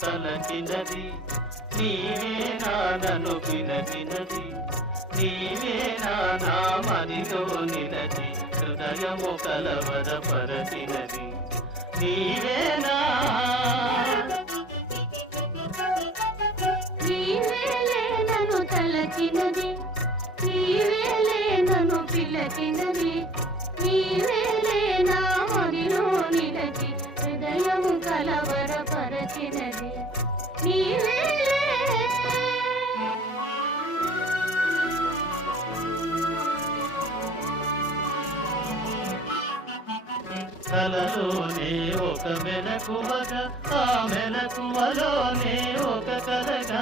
తలచినది నీవే నన్ను పిలచినది నీవే నానా మదిలో నిలచి హృదయము కలవరపరచినది నీవేనా నీవేలే నన్ను తలచినది నీవేలే నన్ను పిలచినది నీవే కలవరపరచినది నీవేలే కలలోనే ఒక మెలకువగా ఆ మెలకువలోనే ఒక కలగా.